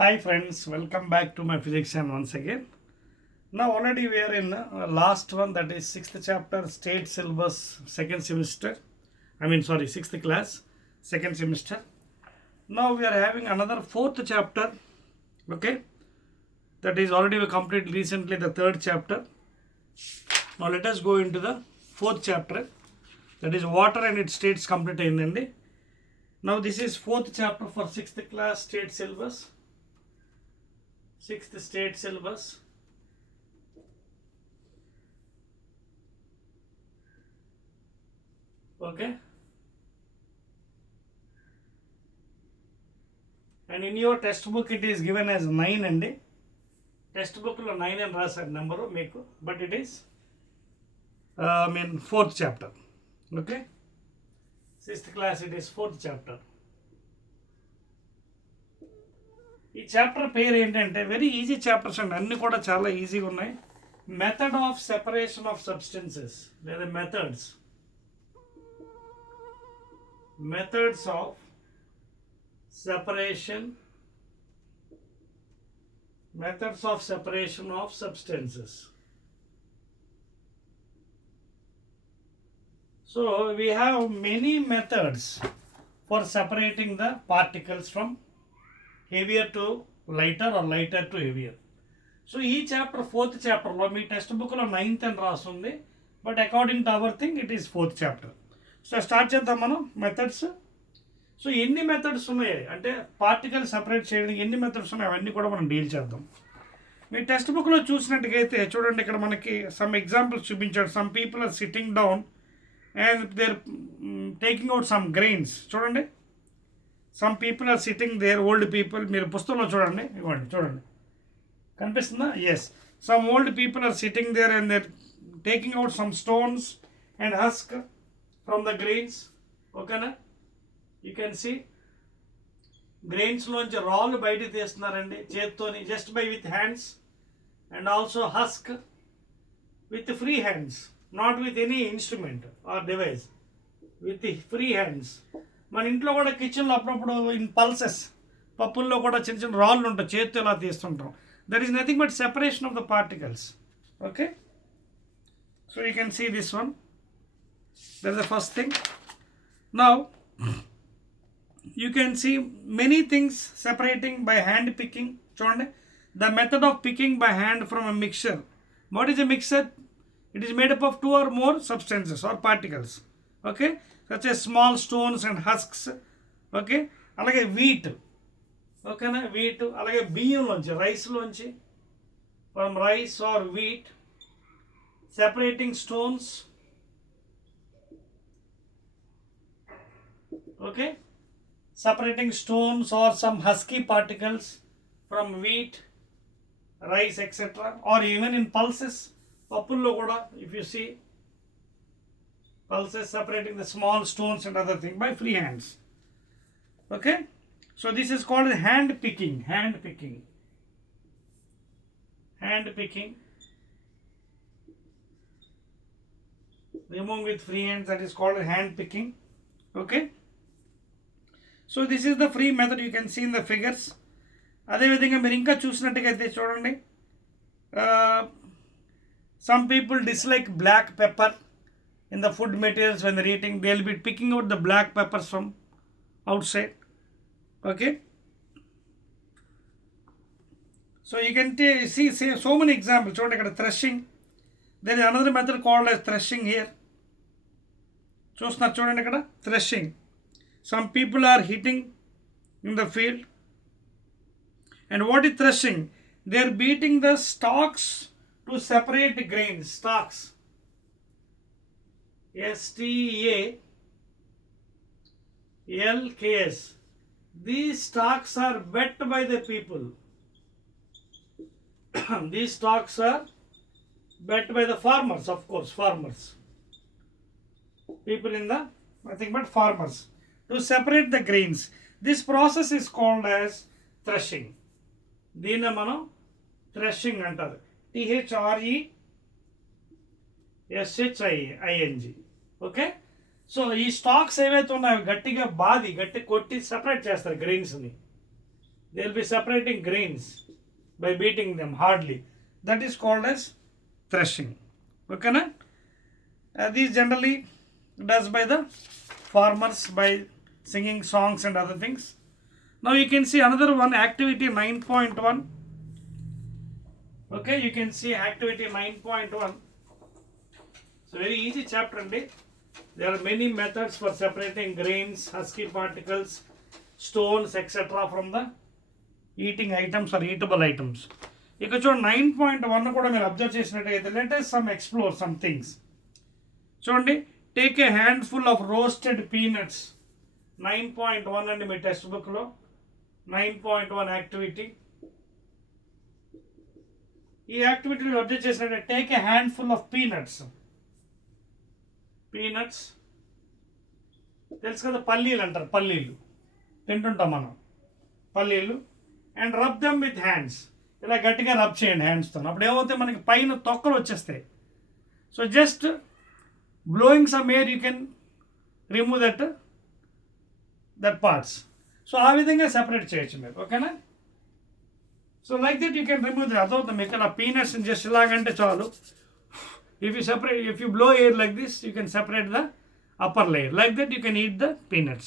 Hi friends, welcome back to my physics channel once again. Now already we are in last one, that is 6th chapter state syllabus second semester. Sorry, 6th class second semester. Now we are having another 4th chapter, okay, that is already we completed recently the 3rd chapter. Now let us go into the 4th chapter, that is water and its states complete ayindandi. Now this is 4th chapter for 6th class state syllabus. 6th state syllabus. Okay. And in your textbook it is given as 9 and textbook lo 9 and rasar number meeku, but it is 4th chapter. Okay. 6th class it is 4th chapter. ఈ చాప్టర్ పేరు ఏంటంటే very easy chapters అండి, అన్నీ కూడా చాలా ఈజీగా ఉన్నాయి. Method of separation of substances లేదా methods of separation of substances. So we have many methods for separating the particles from heavier to lighter or lighter to heavier. So ఈ chapter 4th చాప్టర్లో మీ టెక్స్ట్ బుక్లో 9th అని రాస్తుంది, but according to our thing it is 4th chapter. So start చేద్దాం మనం methods. So ఎన్ని మెథడ్స్ ఉన్నాయి అంటే పార్టికల్ సపరేట్ చేయడానికి ఎన్ని మెథడ్స్ ఉన్నాయి అవన్నీ కూడా మనం డీల్ చేద్దాం. మీ టెక్స్ట్ బుక్లో చూసినట్టుగైతే చూడండి, ఇక్కడ మనకి సమ్ ఎగ్జాంపుల్స్ చూపించాడు. Some people are sitting down and they are taking out some grains. చూడండి, some people are sitting there, old people. మీరు పుస్తకంలో చూడండి, ఇవ్వండి చూడండి, కనిపిస్తుందా? Yes, some old people are sitting there and there taking out some stones and husk from the grains. ఓకేనా? You can see గ్రెయిన్స్లోంచి రాళ్ళు బయటికి తీస్తున్నారండి చేత్తోని, just by with hands, and also husk with free hands, not with any instrument are device, with free hands. మన ఇంట్లో కూడా కిచెన్లో అప్పుడప్పుడు ఇన్ పల్సెస్ పప్పుల్లో కూడా చిన్న చిన్న రాళ్ళు ఉంటాయి, చేతితో ఇలా తీస్తుంటాం. That is nothing but separation of the particles. Okay, so you can see this one. That is the first thing. Now you can see many things separating by hand picking. చూడండి, the method of picking by hand from a mixture. What is a mixture? It is made up of 2 or more substances or particles, okay, such as small stones and husks. Okay, alage wheat, okay na, wheat, alage biyyam lonchi, rice lonchi, from rice or wheat, separating stones, okay, separating stones or some husky particles from wheat, rice, etc., or even in pulses. పప్పుల్లో కూడా if you see pulses separating the small stones and other things by free hands. Okay, so this is called hand picking. Remove with free hands, that is called hand picking. Okay, so this is the free method, you can see in the figures. అదే విధంగా మీరు ఇంకా చూసినట్టుగైతే చూడండి, some people dislike black pepper in the food materials. When they're eating, they'll be picking out the black peppers from outside. Okay, so you can see so many examples. Chudandi ikkada threshing, there is another method called as threshing here. Chustunnaru chudandi ikkada threshing. Some people are hitting in the field, and what is threshing? They are beating the stalks to separate grains. Stalks, STALKS. These stalks are bet by the people. These stalks are bet by the farmers, of course, farmers. People in the nothing but farmers, to separate the grains. This process is called as threshing. దీన్ని మనం థ్రెషింగ్ అంటారు. THRESHING. Okay, so ఈ స్టాక్స్ ఏవైతే ఉన్నాయో గట్టి కొట్టి సపరేట్ చేస్తారు గ్రెయిన్స్ని. They will be separating grains by beating them hardly. That is called as threshing. Okay, na? These generally does by the farmers by singing songs and other things. Now you can see another one, activity 9.1. Okay, you can see activity 9.1. It's a very easy chapter, and there are many methods for separating grains, husky particles, stones, etc. from the eating items or eatable items. ఇక చూడండి 9.1 కూడా మీరు అబ్జర్వ్ చేసినట్టయితే let us explore some things. చూడండి, take a handful of roasted peanuts. 9.1 అండి మీ text బుక్లో 9.1 యాక్టివిటీ. ఈ యాక్టివిటీలో అబ్జర్వ్ చేసినట్టే take a handful of peanuts. Peanuts తెలుసు కదా, పల్లీలు అంటారు, పల్లీలు తింటుంటాం మనం, పల్లీలు. And rub them with hands. ఇలా గట్టిగా రబ్ చేయండి హ్యాండ్స్తో. అప్పుడు ఏమవుతాయి, మనకి పైన తొక్కలు వచ్చేస్తాయి. So just blowing some air you can remove that parts. So ఆ విధంగా సెపరేట్ చేయొచ్చు మీరు. ఓకేనా? So like that you can remove that. అదవుతుంది మీకు ఇలా పీనట్స్ జస్ట్ ఇలాగంటే చాలు. If you blow air like this, you can separate the upper layer. Like that, you can eat the peanuts.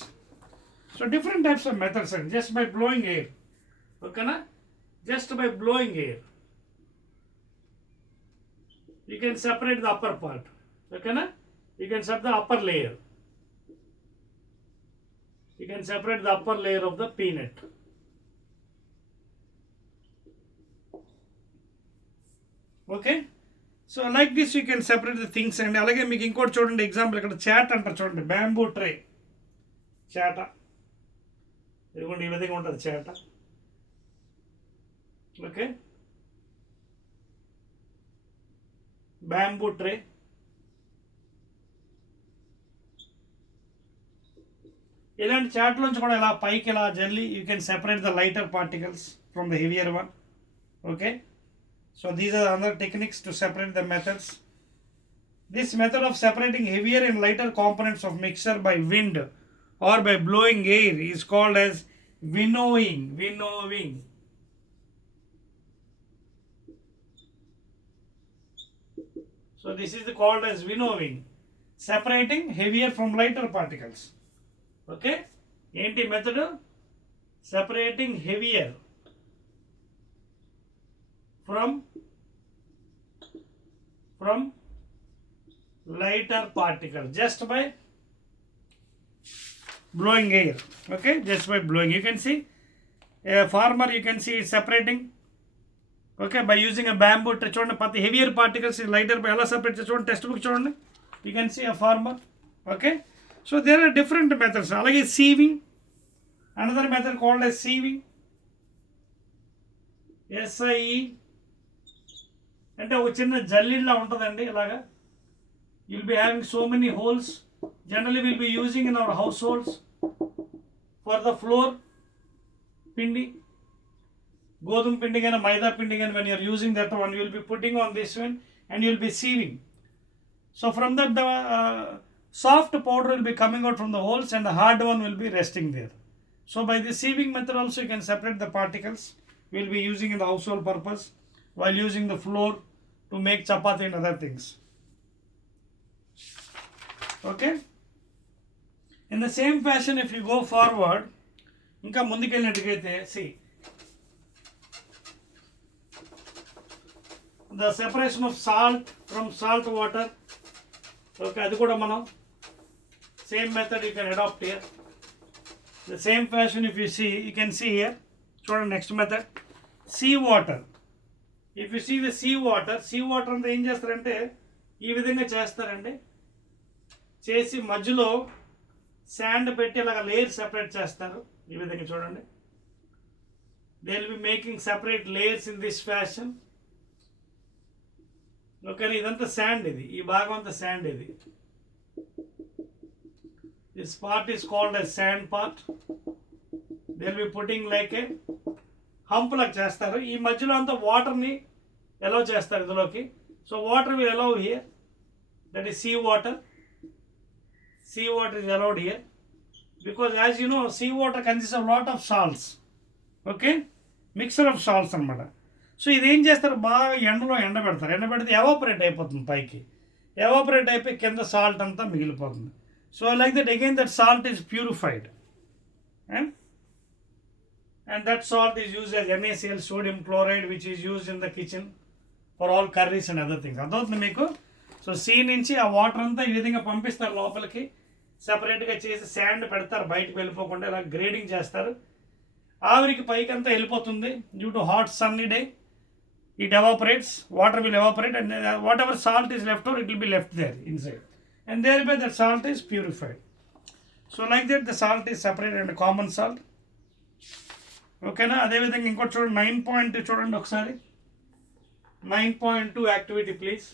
So different types of methods, and just by blowing air. Okay, na? Just by blowing air, you can separate the upper part. Okay, na? You can separate the upper layer. You can separate the upper layer of the peanut. Okay. So like this you can separate the things అండి. అలాగే మీకు ఇంకోటి చూడండి, ఎగ్జాంపుల్ ఇక్కడ చాట్ అంటారు చూడండి, bamboo tray, చాట. ఇదిగోండి ఈ విధంగా ఉంటుంది చాట. Okay, bamboo tray. ఇలాంటి చాట్లోంచి కూడా ఇలా పైకి ఇలా జల్లి you can separate the lighter particles from the heavier one. Okay, so these are other techniques to separate the methods. This method of separating heavier and lighter components of mixture by wind or by blowing air is called as winnowing. Winnowing. So this is called as winnowing, separating heavier from lighter particles. Okay, enti method separating heavier from lighter particle just by blowing air. Okay, just by blowing. You can see a farmer, you can see separating. Okay, by using a bamboo tree. చూడండి, ప్రతి heavier particles lighter by ఎలా separate చూడండి, text book చూడండి. You can see a farmer. Okay, so there are different methods. అలాగే sieving, another method called as sieving. SIE అంటే ఒక చిన్న జల్లిలా ఉంటుందండి ఇలాగా. you'll be having so many holes. Generally we'll be using in our households for the floor pindi, godum pindi gaina maida pindi gaina. When you're using that one, you'll be putting on this one and you'll be sieving. So from that the soft powder will be coming out from the holes and the hard one will be resting there. So by the sieving method also you can separate the particles. We'll be using in the household purpose while using the floor to make chapati and other things. Okay, in the same fashion if you go forward, ఇంకా ముందుకెళ్ళినట్టుగైతే see the separation of salt from salt water. Okay, అది కూడా మనం same method you can adopt here. The same fashion if you see, you can see here, చూడండి next method, sea water. If you see the sea water అంతా ఏం చేస్తారంటే ఈ విధంగా చేస్తారండి. చేసి మధ్యలో శాండ్ పెట్టి ఇలాగ లేయర్ సెపరేట్ చేస్తారు ఈ విధంగా చూడండి. They will be making separate layers in this fashion. Okay, ఇదంతా శాండ్, ఇది ఈ భాగం అంతా శాండ్. ఇది this part is called as sand part. They will be putting like a hump లాగా చేస్తారు. ఈ మధ్యలో అంతా వాటర్ని ఎలౌ చేస్తారు ఇందులోకి. So water will allow here, that is sea water. Sea water is allowed here because as you know sea water consists of lot of salts. Okay, mixer of salts అనమాట. సో ఇది ఏం చేస్తారు, బాగా ఎండలో ఎండబెడతారు. ఎండబెడితే ఎవాపరేట్ అయిపోతుంది పైకి. ఎవాపరేట్ అయిపోయి కింద సాల్ట్ అంతా మిగిలిపోతుంది. So like that again that salt is purified and that salt is used as NaCl, sodium chloride, which is used in the kitchen for all curries and other things. అదవుతుంది మీకు. సో సీ నుంచి ఆ వాటర్ అంతా ఈ విధంగా పంపిస్తారు లోపలికి, సపరేట్గా చేసి శాండ్ పెడతారు బయటకు వెళ్ళిపోకుండా, ఇలా గ్రేడింగ్ చేస్తారు. ఆవిరికి పైకి అంతా వెళ్ళిపోతుంది. Due to hot sunny day it evaporates, water will evaporate, and whatever salt is left over, it will be left there inside, and thereby that salt is purified. So like that the salt is separated into common salt. ఓకేనా. అదేవిధంగా ఇంకోటి చూడండి, 9.2 చూడండి ఒకసారి. 9.2 activity please.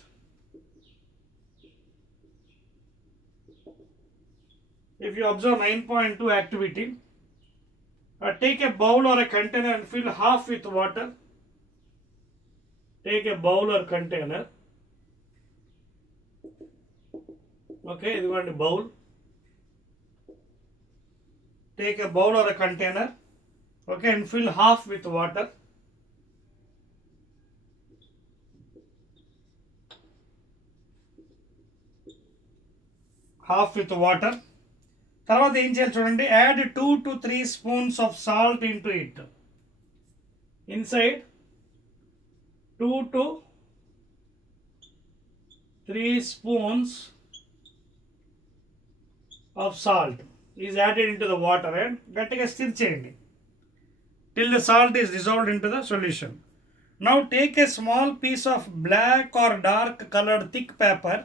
If you observe 9.2 activity, take a bowl or a container and fill half with water. Take a bowl or container. Okay, ఇదిగోండి bowl. Take a bowl or a container. Okay, and fill half with water. Half with water. తర్వాత ఏం చేయాలి చూడండి, యాడ్ 2 to 3 spoons of salt into it. Inside 2 to 3 spoons of salt is added into the water and గట్టిగా stir చేయండి till the salt is dissolved into the solution. Now take a small piece of black or dark colored thick paper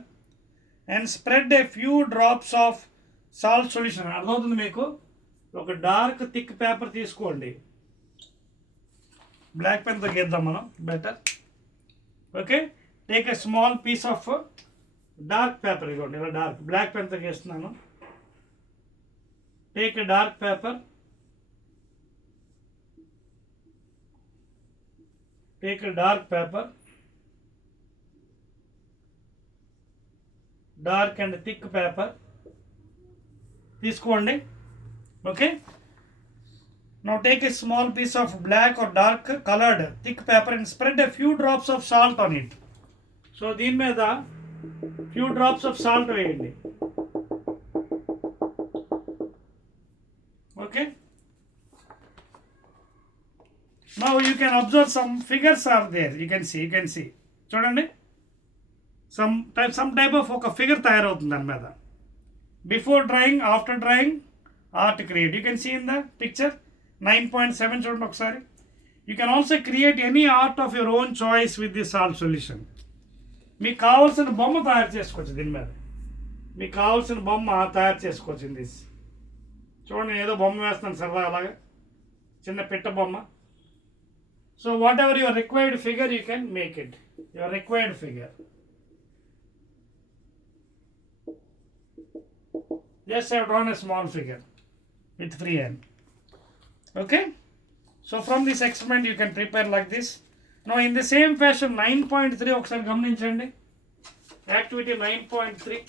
and spread a few drops of salt solution. అర్థమవుతుంది మీకు. ఒక dark thick paper తీసుకోండి. Black పెన్తో గీద్దాం మనం better. Okay, take a small piece of dark paper. ఇదిగోండి ఇలా dark, black పెన్తో గీస్తున్నాను. Take a dark paper. Take a dark paper, dark and thick paper తీసుకోండి. Okay, now take a small piece of black or dark colored thick paper and spread a few drops of salt on it. So దీని మీద few drops of salt వేయండి. Okay, now you can observe some figures are there. You can see చూడండి, some type of ఒక figure తయారవుతుంది దాని మీద. Before drawing, after drawing, art create. You can see in the picture 9.7 చూడండి ఒకసారి. You can also create any art of your own choice with the salt solution. మీకు కావాల్సిన బొమ్మ తయారు చేసుకోవచ్చు దీని మీద. మీకు కావాల్సిన బొమ్మ తయారు చేసుకోవచ్చు ఇన్ దిస్. చూడండి, నేను ఏదో బొమ్మ వేస్తాను సరదా, అలాగా చిన్న పిట్ట బొమ్మ. So whatever your required figure, you can make it your required figure. Just I have drawn a small figure with free hand. Okay, so from this experiment you can prepare like this. Now in the same fashion 9.3 ఒకసారి గమనించండి. Activity 9.3.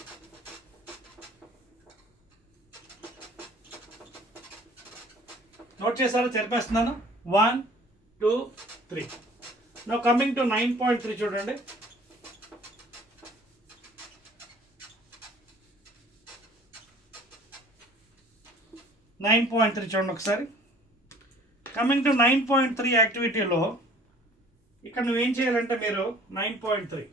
నోట్ చేశారా? చెప్పేస్తున్నాను. 1 2 3. Now coming to 9.3 చూడండి. చూడండి ఒకసారి. Coming to 9.3 యాక్టివిటీలో ఇక్కడ నువ్వేం చేయాలంటే మీరు 9.3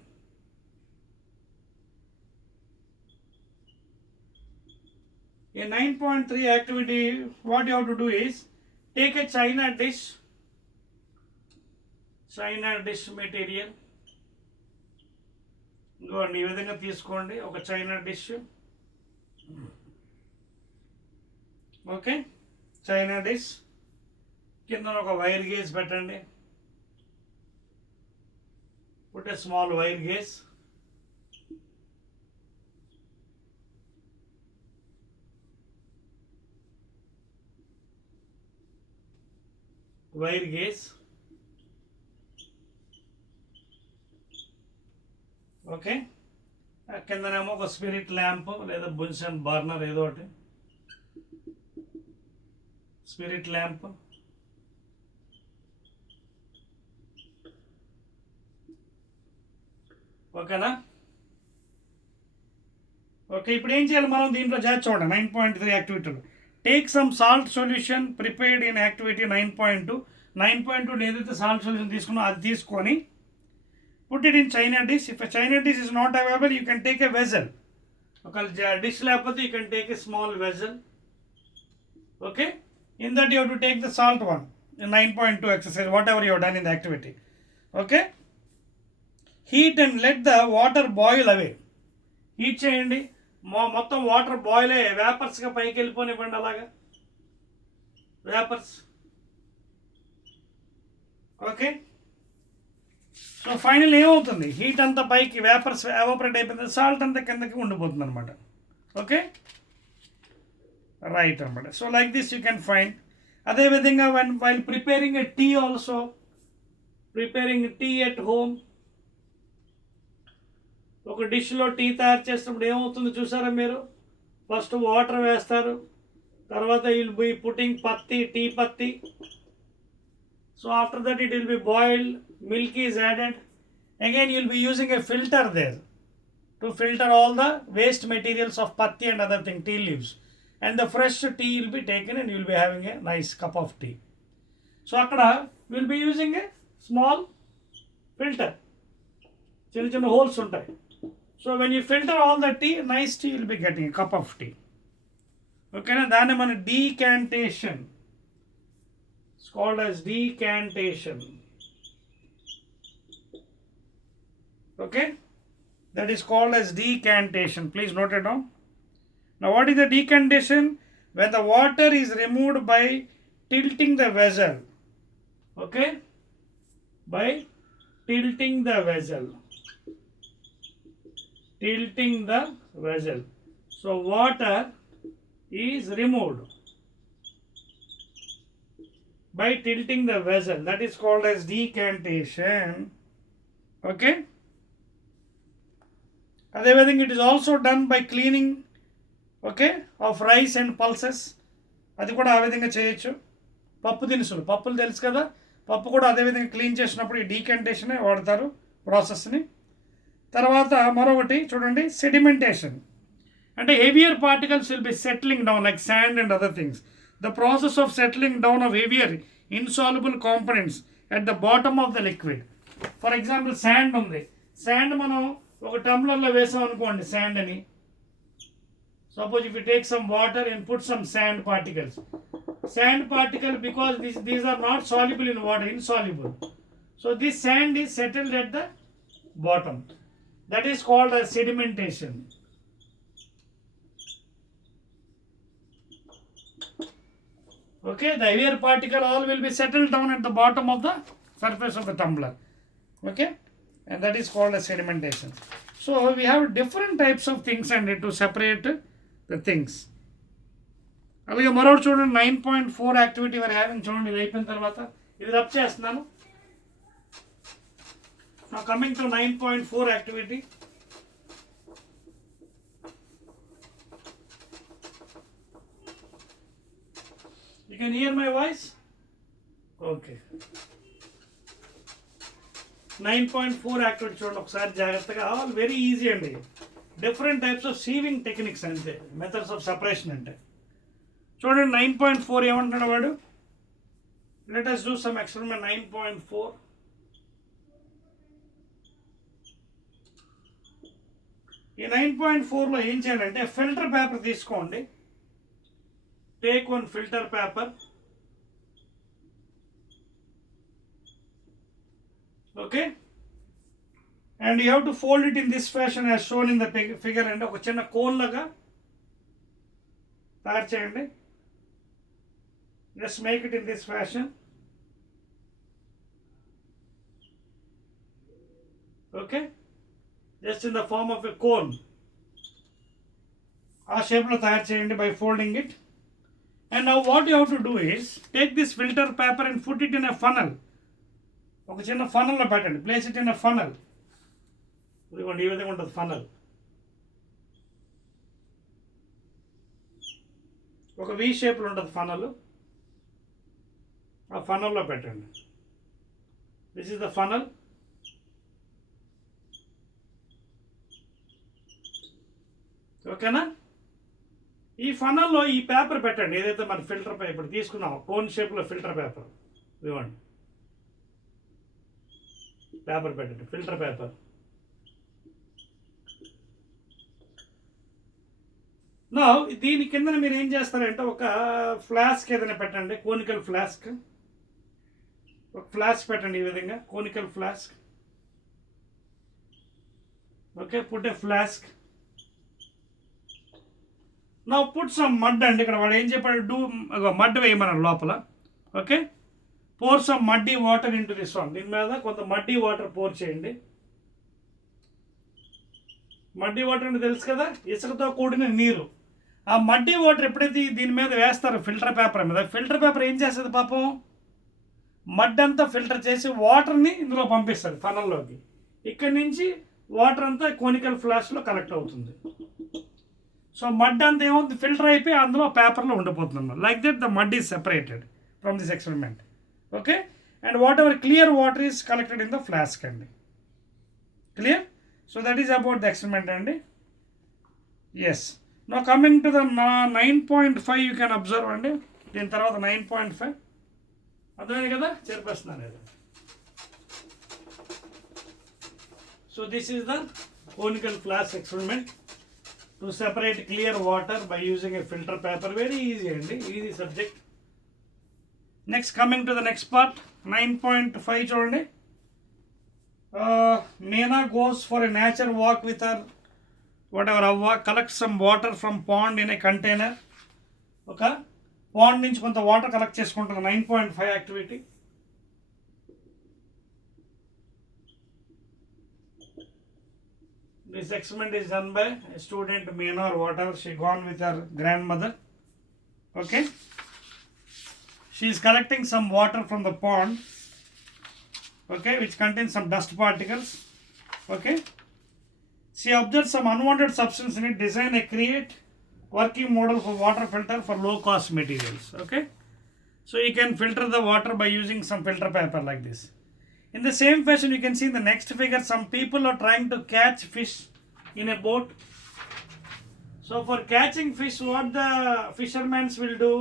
in 9.3 activity, what you have to do is take a china dish material. ఇంకోండి ఈ విధంగా తీసుకోండి ఒక china dish. Okay, china dish కింద ఒక వైర్ గేజ్ పెట్టండి. Put a small wire gauge. Wire gauge. Okay, కిందనేమో ఒక స్పిరిట్ ల్యాంప్ లేదా బున్సన్ బర్నర్ ఏదో ఒకటి. స్పిరిట్ ల్యాంప్ ఓకేనా? ఓకే, ఇప్పుడు ఏం చేయాలి మనం దీంట్లో చూడండి 9.3 యాక్టివిటీలు. Take some salt solution prepared in activity 9.2. 9.2 ఏదైతే సాల్ట్ సొల్యూషన్ తీసుకున్నా అది తీసుకొని put it in china dish. If a china dish is not available, you can take a vessel. ఒక dish లేకపోతే you can take a small vessel. Okay, in that you have to take the salt one in 9.2 exercise, whatever you have done in the activity. Okay, heat and let the water boil away. Heat చేయండి, మొత్తం water boil అయ్యే వేపర్స్గా పైకి వెళ్ళిపోనివ్వండి, అలాగా vapours. Okay, so final ఏమవుతుంది, హీట్ అంతా పైకి వేపర్స్ ఎవాపరేట్ అయిపోతుంది, సాల్ట్ అంతా కిందకి ఉండిపోతుంది అనమాట. ఓకే, రైట్ అనమాట. So like this you can find. అదేవిధంగా while preparing a tea also, preparing tea at home. ఒక డిష్లో టీ తయారు చేసినప్పుడు ఏమవుతుంది చూసారా మీరు, ఫస్ట్ వాటర్ వేస్తారు, తర్వాత విల్ బి పుట్టింగ్ పత్తి, టీ పత్తి. So after that it will be boiled, milk is added. Again you will be using a filter there to filter all the waste materials of patti and other thing, tea leaves, and the fresh tea will be taken and you will be having a nice cup of tea. So akkada we will be using a small filter, chinna holes untai. So when you filter all the tea, nice tea, you will be getting a cup of tea. Okay na, dane mana decantation, it's called as decantation. Okay, that is called as decantation. Please note it down. Now what is the decantation? When the water is removed by tilting the vessel. Okay, by tilting the vessel, tilting the vessel. So water is removed by tilting the vessel, that is called as decantation. Okay, అదేవిధంగా it is also done by cleaning, okay, of rice and pulses. అది కూడా ఆ విధంగా చేయొచ్చు. పప్పు దినుసులు, పప్పులు తెలుసు కదా, పప్పు కూడా అదేవిధంగా క్లీన్ చేసినప్పుడు ఈ డీకంటేషనే వాడతారు ప్రాసెస్ని. తర్వాత మరొకటి చూడండి, సెడిమెంటేషన్. అంటే heavier particles will be settling down like sand and other things. The process of settling down of heavier insoluble components at the bottom of the liquid. For example sand ఉంది, శాండ్ మనం ఒక టంబ్లర్లో వేసాం అనుకోండి sand అని. Suppose if you take some water and put some sand particles, sand particle because these are not soluble in water, insoluble. So this sand is settled at the bottom, that is called as sedimentation. Okay, the heavier particle all will be settled down at the bottom of the surface of the tumbler. Okay, and that is called as sedimentation. So we have different types of things and to separate the things. అలాగే మరొకటి చూడండి, 9.4 activity were having. చూడండి, ఇది అయిపోయిన తర్వాత ఇది రబ్ చేస్తున్నాను. నా coming to 9.4 activity. You can hear my voice? Okay. 9.4 యాక్టివిటీ చూడండి ఒకసారి జాగ్రత్తగా. ఆల్ వెరీ ఈజీ అండి. Different types of sewing techniques అంతే, మెథడ్స్ ఆఫ్ సెపరేషన్ అంటే. చూడండి 9.4 ఏమంటున్నాడు వాడు. Let us do some experiment. 9.4. ఈ 9.4లో ఏం చేయాలంటే ఫిల్టర్ పేపర్ తీసుకోండి. Take one filter paper. Okay, and you have to fold it in this fashion as shown in the figure. And ఒక చిన్న కోన్ లాగా తయారు చేయండి. Just make it in this fashion. Okay, just in the form of a cone. ఆ షేప్లో తయారు చేయండి by folding it. And now what you have to do is take this filter paper and put it in a funnel. ఒక చిన్న ఫనల్లో పెట్టండి. Place it in a funnel. ఇదిగోండి, ఈ విధంగా ఉంటుంది ఫనల్. ఒక వి షేప్లో ఉంటుంది ఫనల్. ఆ ఫనల్లో పెట్టండి. This is the funnel. ఓకేనా? ఈ ఫనల్లో ఈ పేపర్ పెట్టండి, ఏదైతే మన ఫిల్టర్ పేపర్ తీసుకున్నాం కోన్ షేప్లో ఫిల్టర్ పేపర్ ఇవ్వండి, పేపర్ పెట్టండి, ఫిల్టర్ పేపర్. నా దీని కింద మీరు ఏం చేస్తారంటే ఒక ఫ్లాస్క్ ఏదైనా పెట్టండి, కోనికల్ ఫ్లాస్క్. ఒక ఫ్లాస్క్ పెట్టండి ఈ విధంగా, conical flask. Okay, put a flask. నా పుట్ సమ్ మడ్ అండి, ఇక్కడ వాడు ఏం చెప్పాడు, మడ్ వేయమన్నాడు లోపల. Okay, pour some muddy water into this one. దీని మీద కొంత మడ్డీ వాటర్ పోర్ చేయండి. మడ్డీ వాటర్ అంటే తెలుసు కదా, ఇసుకతో కూడిన నీరు. ఆ మడ్డీ వాటర్ ఎప్పుడైతే దీని మీద వేస్తారో ఫిల్టర్ పేపర్ మీద, ఫిల్టర్ పేపర్ ఏం చేస్తుంది పాపం, మడ్ అంతా ఫిల్టర్ చేసి వాటర్ని ఇందులో పంపిస్తుంది ఫనల్లోకి. ఇక్కడి నుంచి వాటర్ అంతా కోనికల్ ఫ్లాష్లో కలెక్ట్ అవుతుంది. సో మడ్ అంతా ఏమవుతుంది, ఫిల్టర్ అయిపోయి అందులో పేపర్లో ఉండిపోతుంది అన్నమాట. Like that the mud is separated from this experiment. Okay, and whatever clear water is collected in the flask అండి. Clear? So that is about the experiment అండి. Yes, now coming to the 9.5 you can observe అండి. దీని తర్వాత 9.5 అర్థమైంది కదా, చేర్పేస్తున్నాను ఇది. So this is the conical flask experiment to separate clear water by using a filter paper. Very easy అండి, easy subject. Next coming to the next part 9.5 చూడండి. Meena goes for a nature walk with her whatever Avva, collects some water from pond in a container. Okay, pond నుంచి కొంత water collect చేసుకుంటుంది. 9.5 activity. This experiment is done by a student Meena or whatever, she gone with her grandmother. Okay, she is collecting some water from the pond, okay, which contains some dust particles. Okay, she observes some unwanted substance in it, design a create working model for water filter for low cost materials. Okay, so you can filter the water by using some filter paper like this. In the same fashion, you can see in the next figure, some people are trying to catch fish in a boat. So for catching fish, what the fishermen will do,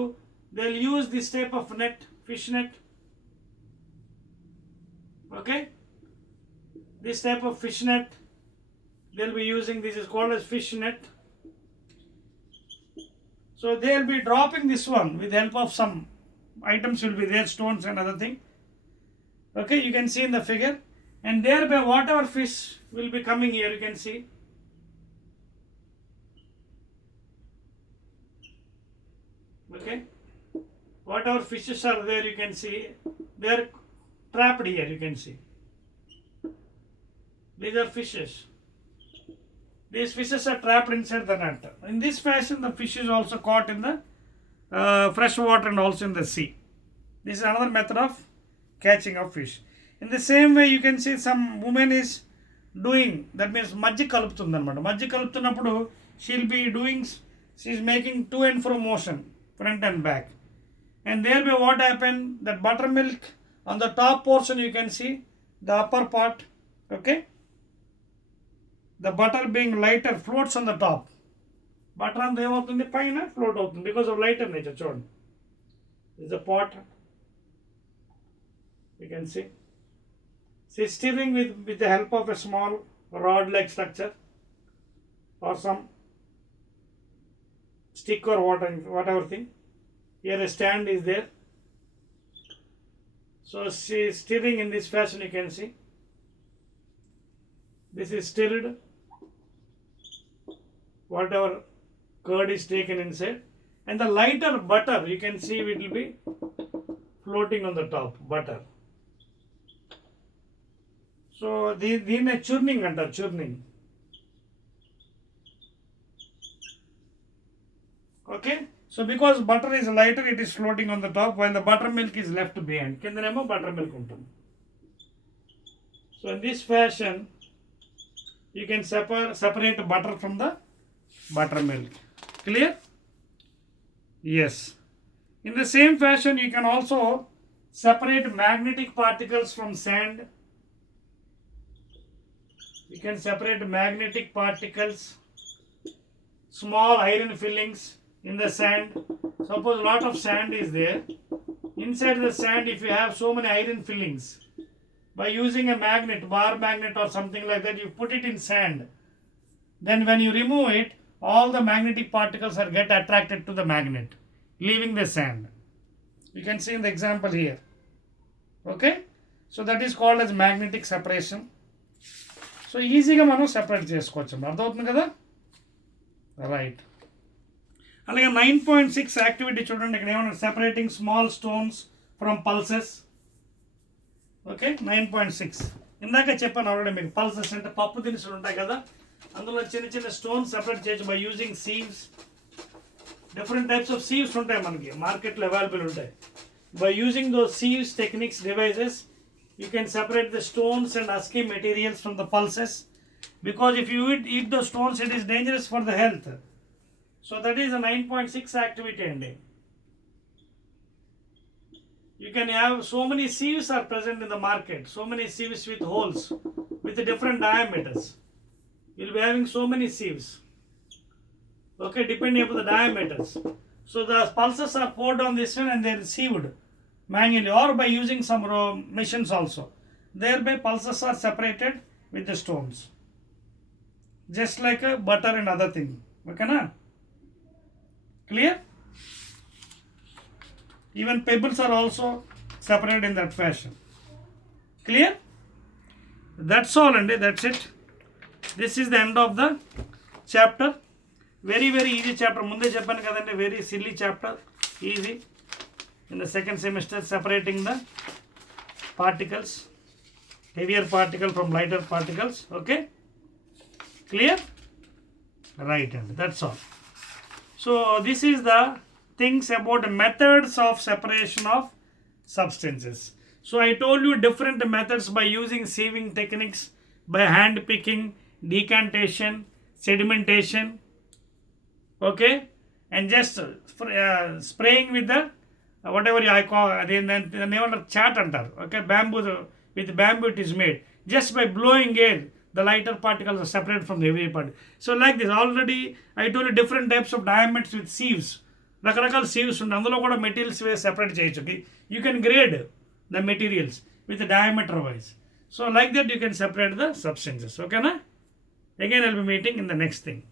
they'll use this type of net, fish net. Okay, this type of fish net they'll be using. This is called as fish net. So they'll be dropping this one with the help of some items will be there, stones and other thing. Okay, you can see in the figure, and thereby whatever fish will be coming here, you can see. Okay, whatever fishes are there, you can see they are trapped here, you can see. These are fishes. These fishes are trapped inside the net. In this fashion, the fish is also caught in the fresh water and also in the sea. This is another method of catching of fish. In the same way, you can see some woman is doing, that means majji kaluptundi anamata. Majji kaluputunnappudu she will be doing, she is making to and fro motion, front and back. And thereby what happened, that buttermilk on the top portion, you can see the upper part. Okay, the butter being lighter floats on the top. Butter on the ఏమవుతుంది పైన float అవుతుంది because of lighter nature. చూడండి, this is the pot, you can see. She is stirring with the help of a small rod like structure or some stick or whatever thing. Here a stand is there. So she is stirring in this fashion, you can see. This is stirred. Whatever curd is taken inside, and the lighter butter, you can see it will be floating on the top, butter. So దీన్ని churning అంటారు, churning. Okay, so because butter is lighter, it is floating on the top while the buttermilk is left behind. కిందనేమో buttermilk ఉంటుంది. So in this fashion, you can separate butter from the buttermilk. Clear? Yes. In the same fashion, you can also separate magnetic particles from sand. You can separate magnetic particles small iron fillings in the sand. Suppose a lot of sand is there. Inside the sand, if you have so many iron fillings, by using a magnet, bar magnet or something like that, you put it in sand. Then when you remove it, all the magnetic particles are get attracted to the magnet, leaving the sand. You can see in the example here. Okay? So that is called as magnetic separation. So ఈజీగా మనం సెపరేట్ చేసుకోవచ్చు. అర్థమవుతుంది కదా? రైట్. అలాగే 9.6 యాక్టివిటీ చూడండి, ఇక్కడ ఏమన్నా separating small stones from pulses. Okay, 9.6 ఇందాక చెప్పాను ఆల్రెడీ మీకు. పల్సెస్ అంటే పప్పు దినుసులు ఉంటాయి కదా, అందులో చిన్న చిన్న స్టోన్స్ సెపరేట్ చేయొచ్చు by using sieves. Different types of sieves ఉంటాయి మనకి మార్కెట్లో అవైలబుల్ ఉంటాయి. By using those sieves techniques devices you can separate the stones and husky materials from the pulses, because if you eat the stones, it is dangerous for the health. So that is a 9.6 activity ending. You can have so many sieves are present in the market, so many sieves with holes with different diameters. You will be having so many sieves, okay, depending upon the diameters. So the pulses are poured on this one and they are sieved manually or by using some machines also. Thereby pulses are separated with the stones, just like a butter and other thing. Okay na? Clear? Even pebbles are also separated in that fashion. Clear? That's all, and that's it. This is the end of the chapter. Very easy chapter. Munde cheppanu kadandi, very silly chapter, easy. In the second semester, separating the particles, heavier particle from lighter particles. Okay, clear? Right, and that's all. So this is the things about methods of separation of substances. So I told you different methods by using sieving techniques, by hand picking, decantation, sedimentation, okay, and just spraying with the whatever I call, then name of chat antar. Okay, bamboo, with bamboo it is made. Just by blowing air, the lighter particles are separated from the heavier particles. So like this, already I told you different types of diameters with sieves. రకరకాల sieves ఉంటాయి, అందులో కూడా materials వేసి separate చేయొచ్చు. You can grade the materials with diameter wise. So like that you can separate the substances. ఓకేనా? Again I'll be meeting in the next thing.